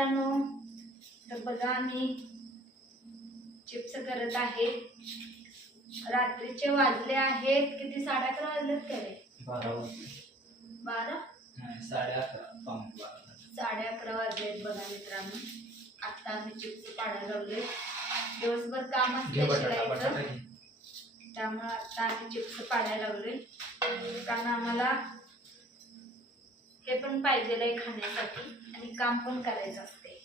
मित्रांनो, तर बघा मी चिप्स करत आहे. रात्रीचे वाजले आहेत किती, 11:30 वाजलेत का रे? 12 नाही, 11:30 वाजलेत बघा मित्रांनो. आता आम्ही चिप्स पाडायला लागले. दिवसभर काम असतं शिलाईचं, त्यामुळे आता आम्ही चिप्स पाडायला लागले. कारण आम्हाला हे पण पाहिजे आहे खाण्यासाठी आणि काम पण करायचं असते.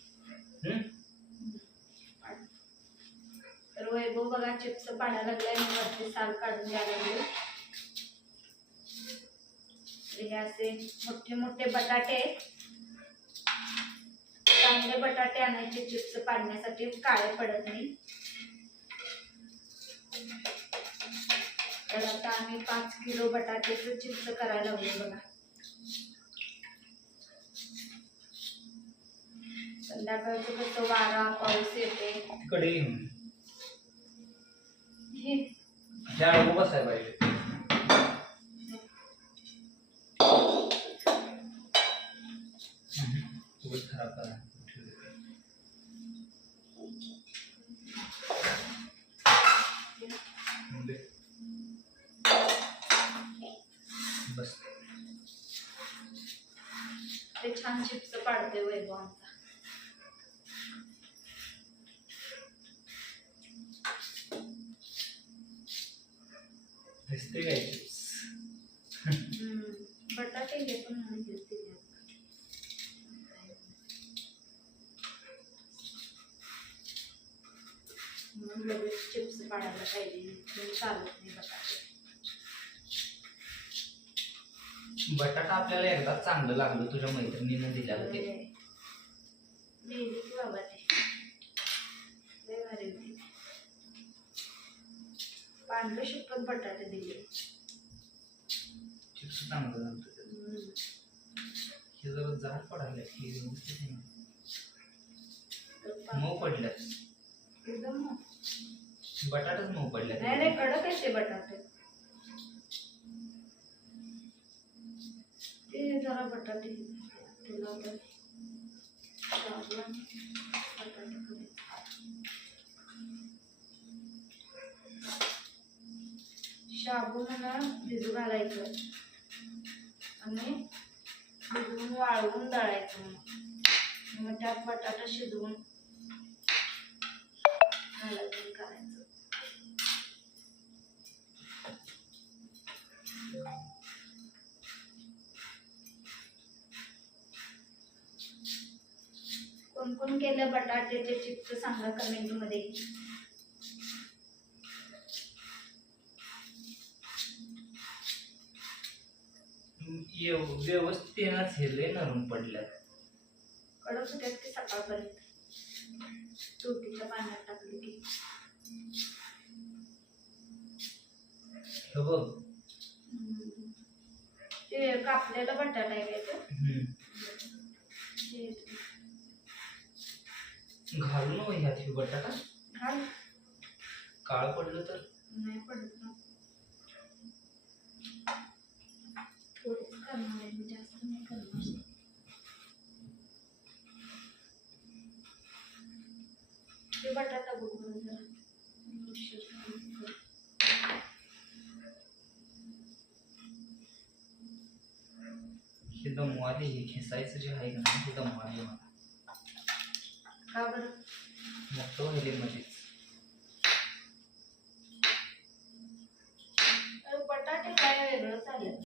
तर वैभव बघा चिप्स पाडायला लागलाय. मी वरती साल काढून द्यायला लागले. हे असे मोठे मोठे बटाटे, चांगले बटाटे आणायचे चिप्स पाडण्यासाठी, काळे पडत नाही. तर आता आम्ही 5 किलो बटाट्याचे चिप्स करायला लागले बघा. संध्याकाळचं कसं वारा पाऊस येते, तिकडे झाड बसायला पाहिजे. खराब करा बस. ते छान चिप्स पाडते वैभव आमचा. दिसते काय चिप्स? बटाटे हे पण नाही दिसते. म्हणून लगेच चिप्स पाडायला पाहिजे, चालत नाही बटाटे. बटाटा आपल्याला एकदा चांगलं लागलं, तुझ्या मैत्रिणीने दिल्याला ते दिली की बाबा, ते लय भारी होती. पांढरे शुकत बटाटे दिले. चिप्स चांगलं झालं. हे जरा जाड पडायला मऊ पडल्यात एकदम. बटाटाच मऊ पडल्यात. नाही नाही, कडक आहे ते बटाटे. ते जरा बटाटे बटाटे शाबूला भिजू घालायचं आणि भिजवून वाळवून दळायचं. मग त्यात बटाटा शिजवून घालायचं करायचं. कोण कोण केलं बटाट्याचे चिप्स सांगा कमेंट मध्ये. व्यवस्थित हे नरम पडल्यात. कडक होत्यात की सकाळपर्यंत तुरटीच्या पाण्यात टाकले की. हे बघ, ते कापलेला बटाटा आहे का? घालू नको ह्यात हे बटाटा. घाल. काळ पडलं तर नाही पडत ना. थोडंच करणार आहे मी, जास्त नाही करणार. ते बटाटा बघून जरा हे दमवाले, हे खेसायचं जे आहे ना हे दमवाले मला. का बरं? मोठं व्हायले मध्येच. बटाटे काय वेगळं चालेल.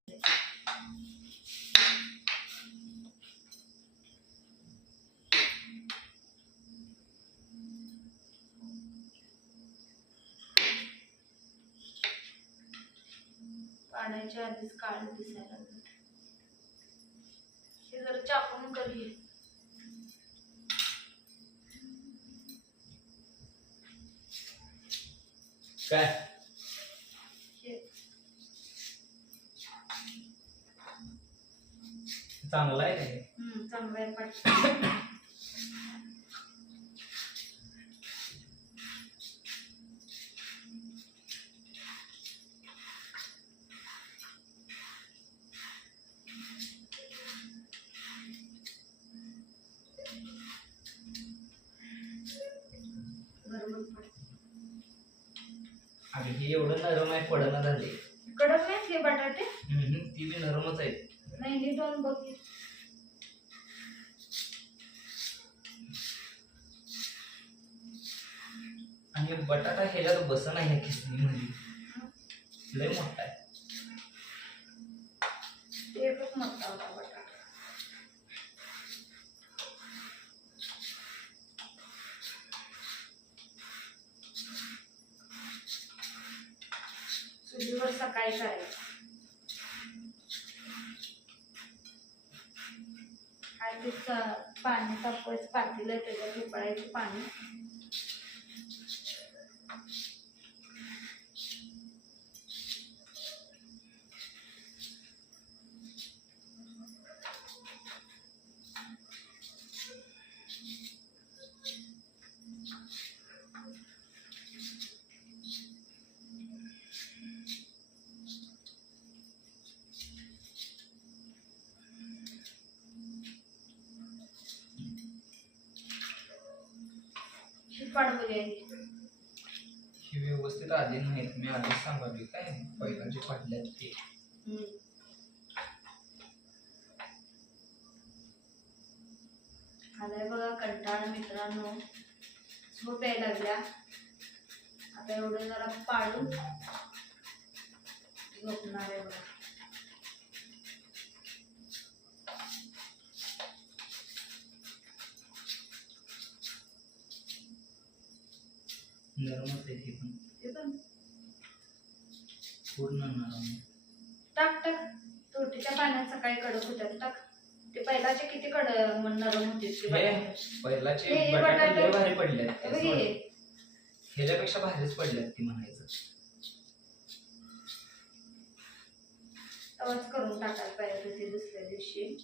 पाण्याच्या आधीच काळ दिसायला लागलं. हे जरा चाकून कर घे. काय चांगला आहे काय? चांगला आहे पाठ. ते एवढं नरम आहे पडना झाले. कडक नाहीत हे बटाटे? ती बी नरमच आहे. नाही हे दोन बघ. आणि बटाटा ह्याच्यात बसन आहे ह्या खिसणीमध्ये, लय मोठा आहे. एकच मोठा होता बटाटा. चुलीवर सकाळी करायचं. आणि ते पाणी तापवायचं पातेलं, त्याच्यात उकळायचं पाणी. ही व्यवस्थित आली नाहीत, मी आधीच सांगावी काय पहिला जे पाडल्यात ते. आलाय बघा कंटाळ मित्रांनो, झोप यायला लागल्या. आता एवढं जरा पाडून झोपणार आहे बघा. नरमच आहे ते पण पूर्ण नरम. टाक टाक तुरटीच्या पाण्यात सकाळी कडक होत्यात टाक. ते पहिलाचे किती नरम होते ते पहिलाचे हे बटाटे लय बटाटे भारी पडल्यात, हे ह्याच्यापेक्षा भारीच पडल्यात ती म्हणायचं. तवाच करून टाकायला पाहिजे होते दुसऱ्या दिवशी.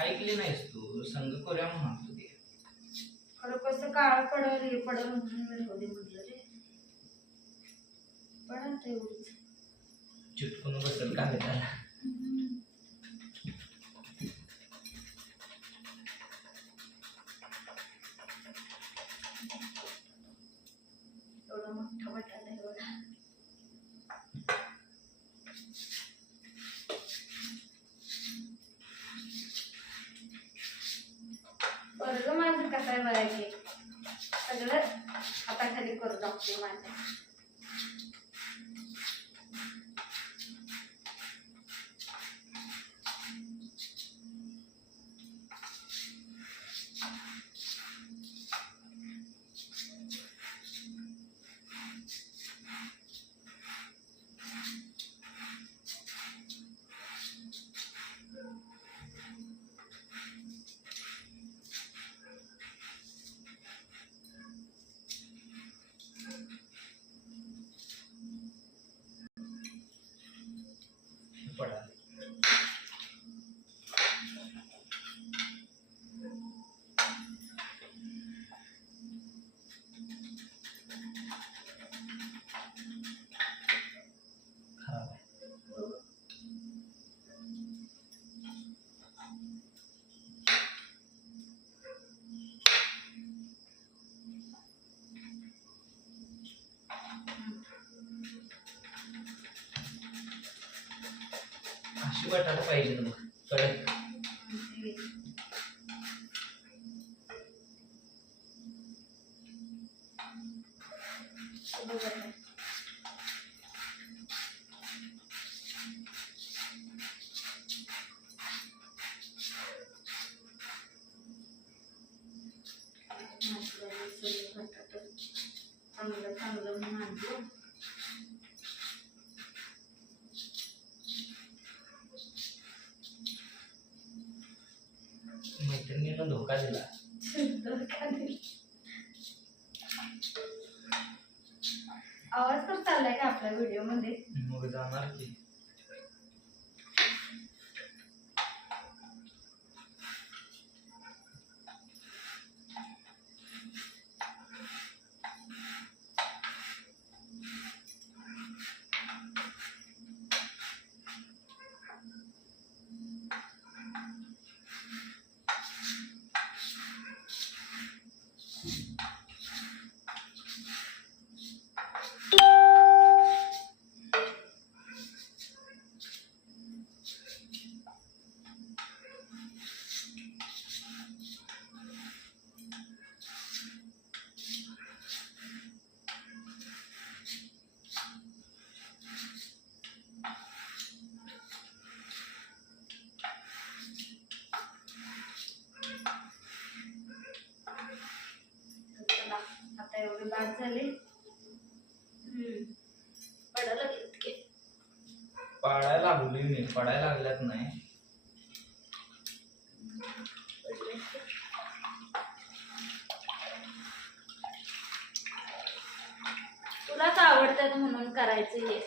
ऐकली नाहीस तू, संग करूया म्हणत होती. खरं कसं काळ पडल हे पडल म्हणून म्हटलं रे. पण आता एवढीच चिटकून बसल कागदाला. एवढा मोठा बटाटा आहे बघा. वर्ग माझं कसं आहे बघायचे, सगळं हाताखाली करू लागते माझ्या. पडा खराब आहे. अशी बटाटा पाहिजे मग कडक. चांगलं चांगलं मांडलं. मैत्रिणीनं धोका दिला. आवाज तर चाललाय का आपल्या व्हिडिओ मध्ये? मग जाणार की. बाद झाले. पडायला लागलेत की. पाडायला लागलोय मी, पडायला लागल्यात नाही. तुलाच आवडतात म्हणून करायचं हे.